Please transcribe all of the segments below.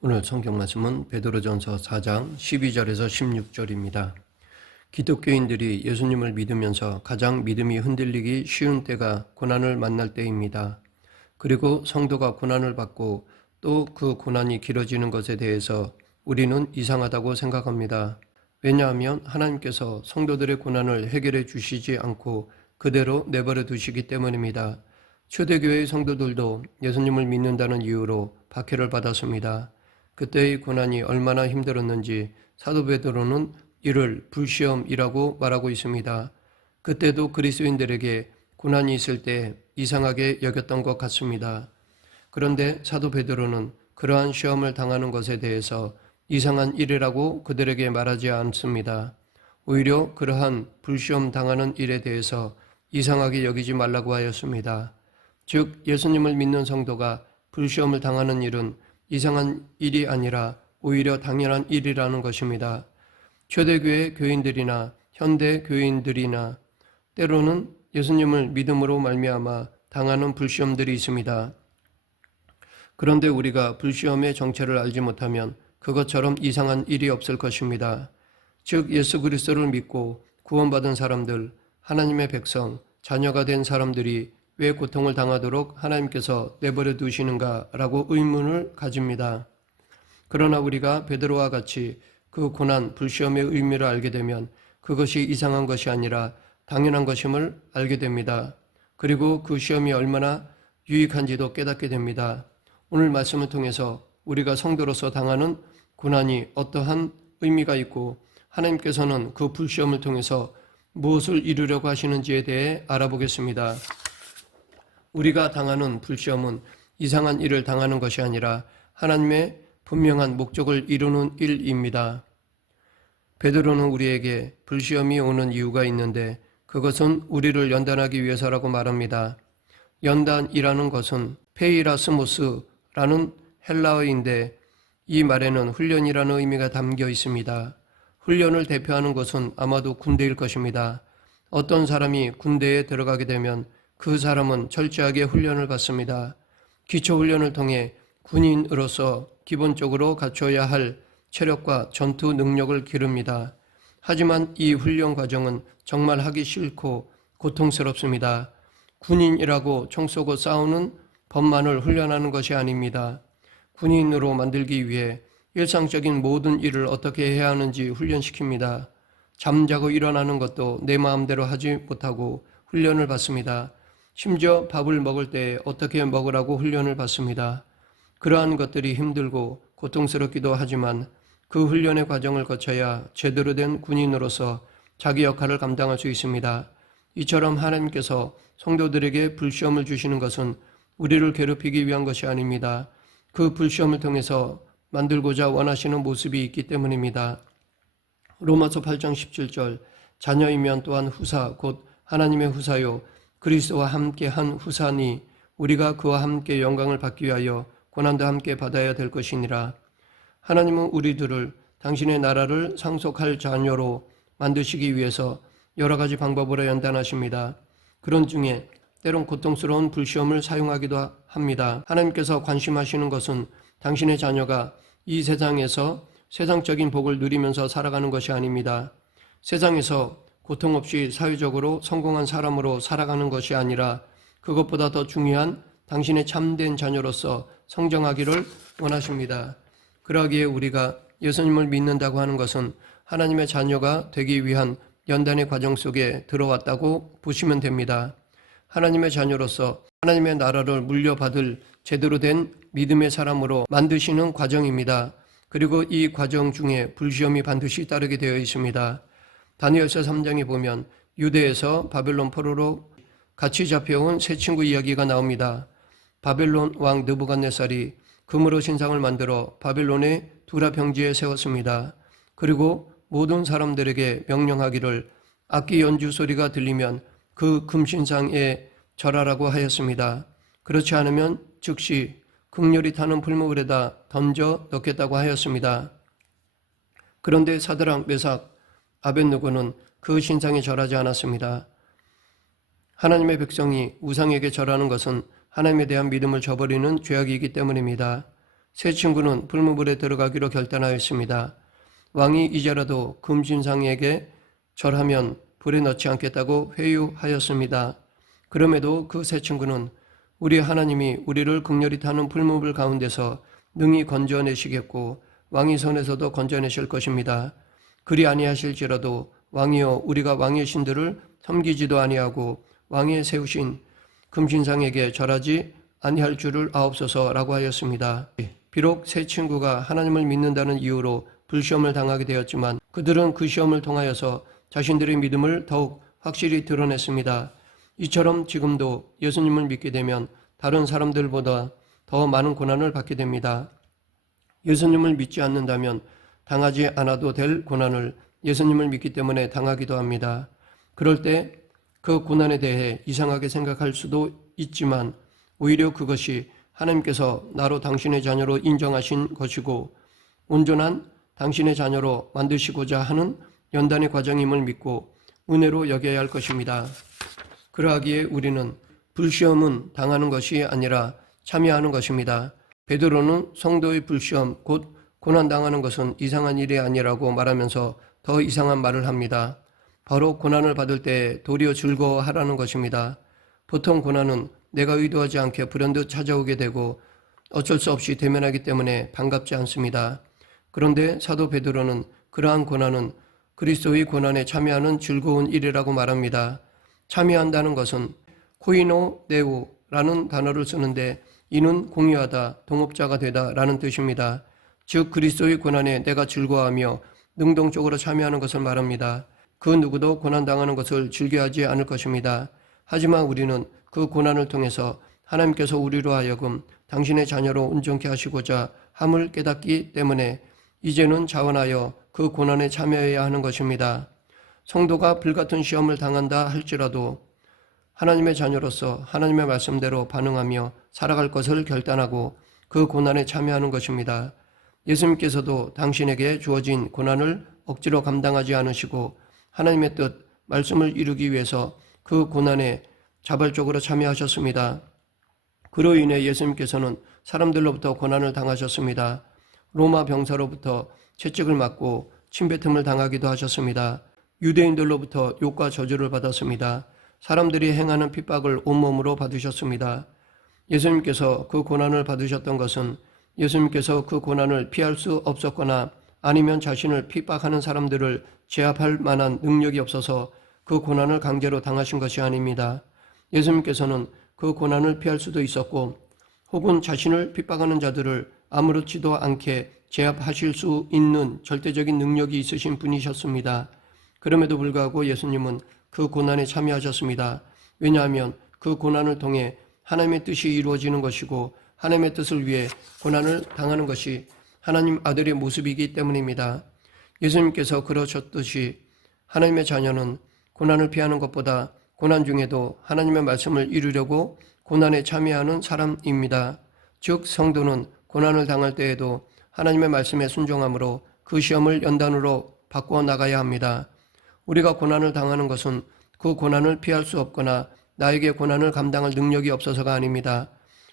오늘 성경 말씀은 베드로전서 4장 12절에서 16절입니다. 기독교인들이 예수님을 믿으면서 가장 믿음이 흔들리기 쉬운 때가 고난을 만날 때입니다. 그리고 성도가 고난을 받고 또 그 고난이 길어지는 것에 대해서 우리는 이상하다고 생각합니다. 왜냐하면 하나님께서 성도들의 고난을 해결해 주시지 않고 그대로 내버려 두시기 때문입니다. 초대교회의 성도들도 예수님을 믿는다는 이유로 박해를 받았습니다. 그때의 고난이 얼마나 힘들었는지 사도 베드로는 이를 불시험이라고 말하고 있습니다. 그때도 그리스도인들에게 고난이 있을 때 이상하게 여겼던 것 같습니다. 그런데 사도 베드로는 그러한 시험을 당하는 것에 대해서 이상한 일이라고 그들에게 말하지 않습니다. 오히려 그러한 불시험 당하는 일에 대해서 이상하게 여기지 말라고 하였습니다. 즉 예수님을 믿는 성도가 불시험을 당하는 일은 이상한 일이 아니라 오히려 당연한 일이라는 것입니다. 초대교회 교인들이나 현대 교인들이나 때로는 예수님을 믿음으로 말미암아 당하는 불시험들이 있습니다. 그런데 우리가 불시험의 정체를 알지 못하면 그것처럼 이상한 일이 없을 것입니다. 즉 예수 그리스도를 믿고 구원받은 사람들, 하나님의 백성, 자녀가 된 사람들이 왜 고통을 당하도록 하나님께서 내버려 두시는가라고 의문을 가집니다. 그러나 우리가 베드로와 같이 그 고난, 불시험의 의미를 알게 되면 그것이 이상한 것이 아니라 당연한 것임을 알게 됩니다. 그리고 그 시험이 얼마나 유익한지도 깨닫게 됩니다. 오늘 말씀을 통해서 우리가 성도로서 당하는 고난이 어떠한 의미가 있고 하나님께서는 그 불시험을 통해서 무엇을 이루려고 하시는지에 대해 알아보겠습니다. 우리가 당하는 불시험은 이상한 일을 당하는 것이 아니라 하나님의 분명한 목적을 이루는 일입니다. 베드로는 우리에게 불시험이 오는 이유가 있는데 그것은 우리를 연단하기 위해서라고 말합니다. 연단이라는 것은 페이라스모스라는 헬라어인데 이 말에는 훈련이라는 의미가 담겨 있습니다. 훈련을 대표하는 것은 아마도 군대일 것입니다. 어떤 사람이 군대에 들어가게 되면 그 사람은 철저하게 훈련을 받습니다. 기초훈련을 통해 군인으로서 기본적으로 갖춰야 할 체력과 전투 능력을 기릅니다. 하지만 이 훈련 과정은 정말 하기 싫고 고통스럽습니다. 군인이라고 총 쏘고 싸우는 법만을 훈련하는 것이 아닙니다. 군인으로 만들기 위해 일상적인 모든 일을 어떻게 해야 하는지 훈련시킵니다. 잠자고 일어나는 것도 내 마음대로 하지 못하고 훈련을 받습니다. 심지어 밥을 먹을 때 어떻게 먹으라고 훈련을 받습니다. 그러한 것들이 힘들고 고통스럽기도 하지만 그 훈련의 과정을 거쳐야 제대로 된 군인으로서 자기 역할을 감당할 수 있습니다. 이처럼 하나님께서 성도들에게 불시험을 주시는 것은 우리를 괴롭히기 위한 것이 아닙니다. 그 불시험을 통해서 만들고자 원하시는 모습이 있기 때문입니다. 로마서 8장 17절 자녀이면 또한 후사 곧 하나님의 후사요 그리스도와 함께 한 후사니 우리가 그와 함께 영광을 받기 위하여 고난도 함께 받아야 될 것이니라. 하나님은 우리들을 당신의 나라를 상속할 자녀로 만드시기 위해서 여러 가지 방법으로 연단하십니다. 그런 중에 때론 고통스러운 불시험을 사용하기도 합니다. 하나님께서 관심하시는 것은 당신의 자녀가 이 세상에서 세상적인 복을 누리면서 살아가는 것이 아닙니다. 세상에서 고통 없이 사회적으로 성공한 사람으로 살아가는 것이 아니라 그것보다 더 중요한 당신의 참된 자녀로서 성장하기를 원하십니다. 그러기에 우리가 예수님을 믿는다고 하는 것은 하나님의 자녀가 되기 위한 연단의 과정 속에 들어왔다고 보시면 됩니다. 하나님의 자녀로서 하나님의 나라를 물려받을 제대로 된 믿음의 사람으로 만드시는 과정입니다. 그리고 이 과정 중에 불시험이 반드시 따르게 되어 있습니다. 다니엘서 3장에 보면 유대에서 바벨론 포로로 같이 잡혀온 세 친구 이야기가 나옵니다. 바벨론 왕 느부갓네살이 금으로 신상을 만들어 바벨론의 두라 평지에 세웠습니다. 그리고 모든 사람들에게 명령하기를 악기 연주 소리가 들리면 그 금신상에 절하라고 하였습니다. 그렇지 않으면 즉시 극렬히 타는 풀무불에다 던져 넣겠다고 하였습니다. 그런데 사드락, 메삭, 아벳느고는 그 신상에 절하지 않았습니다. 하나님의 백성이 우상에게 절하는 것은 하나님에 대한 믿음을 저버리는 죄악이기 때문입니다. 세 친구는 불문불에 들어가기로 결단하였습니다. 왕이 이제라도 금신상에게 절하면 불에 넣지 않겠다고 회유하였습니다. 그럼에도 그 세 친구는 우리 하나님이 우리를 극렬히 타는 불문불 가운데서 능히 건져내시겠고 왕의 손에서도 건져내실 것입니다. 그리 아니하실지라도 왕이여 우리가 왕의 신들을 섬기지도 아니하고 왕의 세우신 금신상에게 절하지 아니할 줄을 아옵소서라고 하였습니다. 비록 세 친구가 하나님을 믿는다는 이유로 불시험을 당하게 되었지만 그들은 그 시험을 통하여서 자신들의 믿음을 더욱 확실히 드러냈습니다. 이처럼 지금도 예수님을 믿게 되면 다른 사람들보다 더 많은 고난을 받게 됩니다. 예수님을 믿지 않는다면 당하지 않아도 될 고난을 예수님을 믿기 때문에 당하기도 합니다. 그럴 때 그 고난에 대해 이상하게 생각할 수도 있지만 오히려 그것이 하나님께서 나로 당신의 자녀로 인정하신 것이고 온전한 당신의 자녀로 만드시고자 하는 연단의 과정임을 믿고 은혜로 여겨야 할 것입니다. 그러하기에 우리는 불시험은 당하는 것이 아니라 참여하는 것입니다. 베드로는 성도의 불시험 곧 고난당하는 것은 이상한 일이 아니라고 말하면서 더 이상한 말을 합니다. 바로 고난을 받을 때 도리어 즐거워하라는 것입니다. 보통 고난은 내가 의도하지 않게 불현듯 찾아오게 되고 어쩔 수 없이 대면하기 때문에 반갑지 않습니다. 그런데 사도 베드로는 그러한 고난은 그리스도의 고난에 참여하는 즐거운 일이라고 말합니다. 참여한다는 것은 코이노네오라는 단어를 쓰는데 이는 공유하다, 동업자가 되다 라는 뜻입니다. 즉 그리스도의 고난에 내가 즐거워하며 능동적으로 참여하는 것을 말합니다. 그 누구도 고난당하는 것을 즐겨하지 않을 것입니다. 하지만 우리는 그 고난을 통해서 하나님께서 우리로 하여금 당신의 자녀로 온전케 하시고자 함을 깨닫기 때문에 이제는 자원하여 그 고난에 참여해야 하는 것입니다. 성도가 불같은 시험을 당한다 할지라도 하나님의 자녀로서 하나님의 말씀대로 반응하며 살아갈 것을 결단하고 그 고난에 참여하는 것입니다. 예수님께서도 당신에게 주어진 고난을 억지로 감당하지 않으시고 하나님의 뜻, 말씀을 이루기 위해서 그 고난에 자발적으로 참여하셨습니다. 그로 인해 예수님께서는 사람들로부터 고난을 당하셨습니다. 로마 병사로부터 채찍을 맞고 침뱉음을 당하기도 하셨습니다. 유대인들로부터 욕과 저주를 받았습니다. 사람들이 행하는 핍박을 온몸으로 받으셨습니다. 예수님께서 그 고난을 받으셨던 것은 예수님께서 그 고난을 피할 수 없었거나 아니면 자신을 핍박하는 사람들을 제압할 만한 능력이 없어서 그 고난을 강제로 당하신 것이 아닙니다. 예수님께서는 그 고난을 피할 수도 있었고 혹은 자신을 핍박하는 자들을 아무렇지도 않게 제압하실 수 있는 절대적인 능력이 있으신 분이셨습니다. 그럼에도 불구하고 예수님은 그 고난에 참여하셨습니다. 왜냐하면 그 고난을 통해 하나님의 뜻이 이루어지는 것이고 하나님의 뜻을 위해 고난을 당하는 것이 하나님 아들의 모습이기 때문입니다. 예수님께서 그러셨듯이 하나님의 자녀는 고난을 피하는 것보다 고난 중에도 하나님의 말씀을 이루려고 고난에 참여하는 사람입니다. 즉 성도는 고난을 당할 때에도 하나님의 말씀에 순종함으로 그 시험을 연단으로 바꾸어 나가야 합니다. 우리가 고난을 당하는 것은 그 고난을 피할 수 없거나 나에게 고난을 감당할 능력이 없어서가 아닙니다.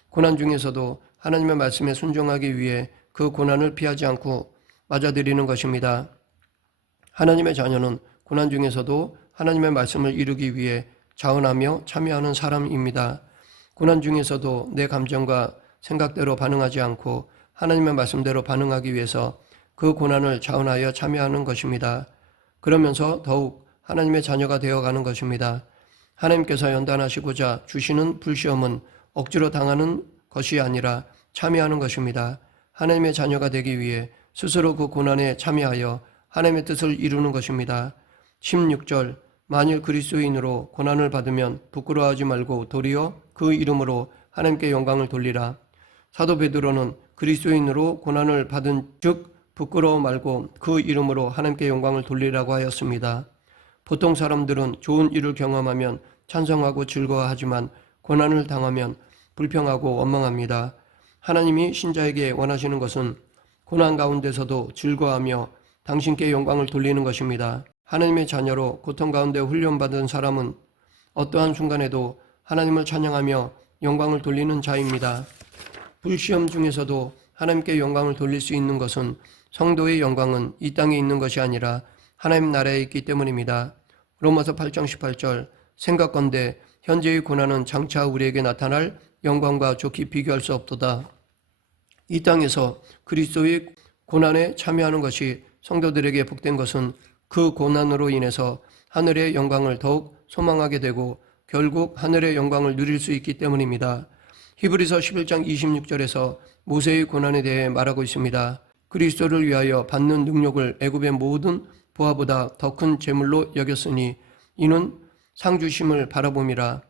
고난 중에서도 하나님의 말씀에 순종하기 위해 그 고난을 피하지 않고 맞아들이는 것입니다. 하나님의 자녀는 고난 중에서도 하나님의 말씀을 이루기 위해 자원하며 참여하는 사람입니다. 고난 중에서도 내 감정과 생각대로 반응하지 않고 하나님의 말씀대로 반응하기 위해서 그 고난을 자원하여 참여하는 것입니다. 그러면서 더욱 하나님의 자녀가 되어가는 것입니다. 하나님께서 연단하시고자 주시는 불시험은 억지로 당하는 것이 아니라 참여하는 것입니다. 하나님의 자녀가 되기 위해 스스로 그 고난에 참여하여 하나님의 뜻을 이루는 것입니다. 16절 만일 그리스도인으로 고난을 받으면 부끄러워하지 말고 도리어 그 이름으로 하나님께 영광을 돌리라. 사도 베드로는 그리스도인으로 고난을 받은 즉 부끄러워 말고 그 이름으로 하나님께 영광을 돌리라고 하였습니다. 보통 사람들은 좋은 일을 경험하면 찬성하고 즐거워하지만 고난을 당하면 불평하고 원망합니다. 하나님이 신자에게 원하시는 것은 고난 가운데서도 즐거워하며 당신께 영광을 돌리는 것입니다. 하나님의 자녀로 고통 가운데 훈련받은 사람은 어떠한 순간에도 하나님을 찬양하며 영광을 돌리는 자입니다. 불시험 중에서도 하나님께 영광을 돌릴 수 있는 것은 성도의 영광은 이 땅에 있는 것이 아니라 하나님 나라에 있기 때문입니다. 로마서 8장 18절 생각건대 현재의 고난은 장차 우리에게 나타날 영광과 좋게 비교할 수 없도다. 이 땅에서 그리스도의 고난에 참여하는 것이 성도들에게 복된 것은 그 고난으로 인해서 하늘의 영광을 더욱 소망하게 되고 결국 하늘의 영광을 누릴 수 있기 때문입니다. 히브리서 11장 26절에서 모세의 고난에 대해 말하고 있습니다. 그리스도를 위하여 받는 능력을 애굽의 모든 부하보다 더 큰 재물로 여겼으니 이는 상주심을 바라봄이라.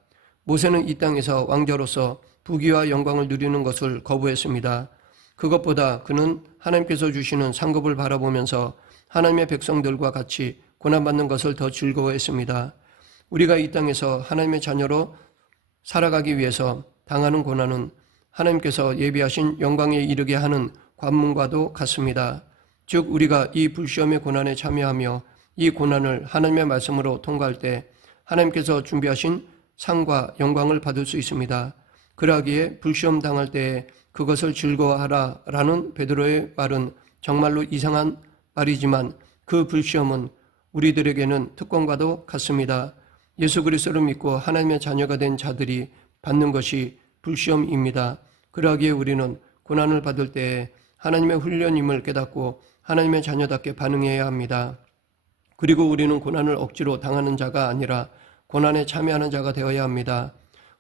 모세는 이 땅에서 왕자로서 부귀와 영광을 누리는 것을 거부했습니다. 그것보다 그는 하나님께서 주시는 상급을 바라보면서 하나님의 백성들과 같이 고난받는 것을 더 즐거워했습니다. 우리가 이 땅에서 하나님의 자녀로 살아가기 위해서 당하는 고난은 하나님께서 예비하신 영광에 이르게 하는 관문과도 같습니다. 즉 우리가 이 불시험의 고난에 참여하며 이 고난을 하나님의 말씀으로 통과할 때 하나님께서 준비하신 상과 영광을 받을 수 있습니다. 그러기에 불시험 당할 때에 그것을 즐거워하라 라는 베드로의 말은 정말로 이상한 말이지만 그 불시험은 우리들에게는 특권과도 같습니다. 예수 그리스도를 믿고 하나님의 자녀가 된 자들이 받는 것이 불시험입니다. 그러기에 우리는 고난을 받을 때에 하나님의 훈련임을 깨닫고 하나님의 자녀답게 반응해야 합니다. 그리고 우리는 고난을 억지로 당하는 자가 아니라 고난에 참여하는 자가 되어야 합니다.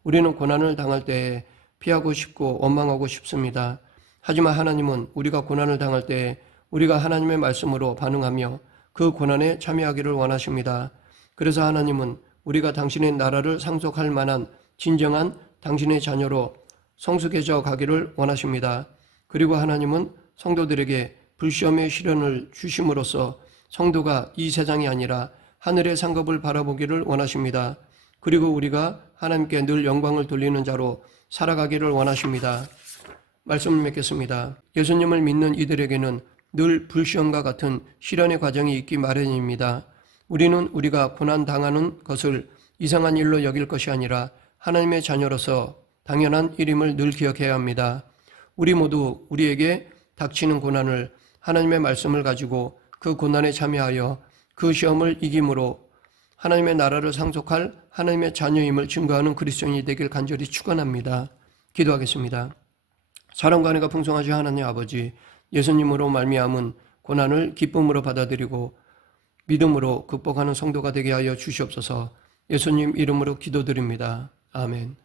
우리는 고난을 당할 때에 피하고 싶고 원망하고 싶습니다. 하지만 하나님은 우리가 고난을 당할 때에 우리가 하나님의 말씀으로 반응하며 그 고난에 참여하기를 원하십니다. 그래서 하나님은 우리가 당신의 나라를 상속할 만한 진정한 당신의 자녀로 성숙해져 가기를 원하십니다. 그리고 하나님은 성도들에게 불시험의 시련을 주심으로써 성도가 이 세상이 아니라 하늘의 상급을 바라보기를 원하십니다. 그리고 우리가 하나님께 늘 영광을 돌리는 자로 살아가기를 원하십니다. 말씀을 맺겠습니다. 예수님을 믿는 이들에게는 늘 불시험과 같은 시련의 과정이 있기 마련입니다. 우리는 우리가 고난당하는 것을 이상한 일로 여길 것이 아니라 하나님의 자녀로서 당연한 일임을 늘 기억해야 합니다. 우리 모두 우리에게 닥치는 고난을 하나님의 말씀을 가지고 그 고난에 참여하여 그 시험을 이김으로 하나님의 나라를 상속할 하나님의 자녀임을 증거하는 그리스도인이 되길 간절히 축원합니다. 기도하겠습니다. 사랑과 은혜가 풍성하신 하나님 아버지, 예수님으로 말미암은 고난을 기쁨으로 받아들이고 믿음으로 극복하는 성도가 되게 하여 주시옵소서. 예수님 이름으로 기도드립니다. 아멘.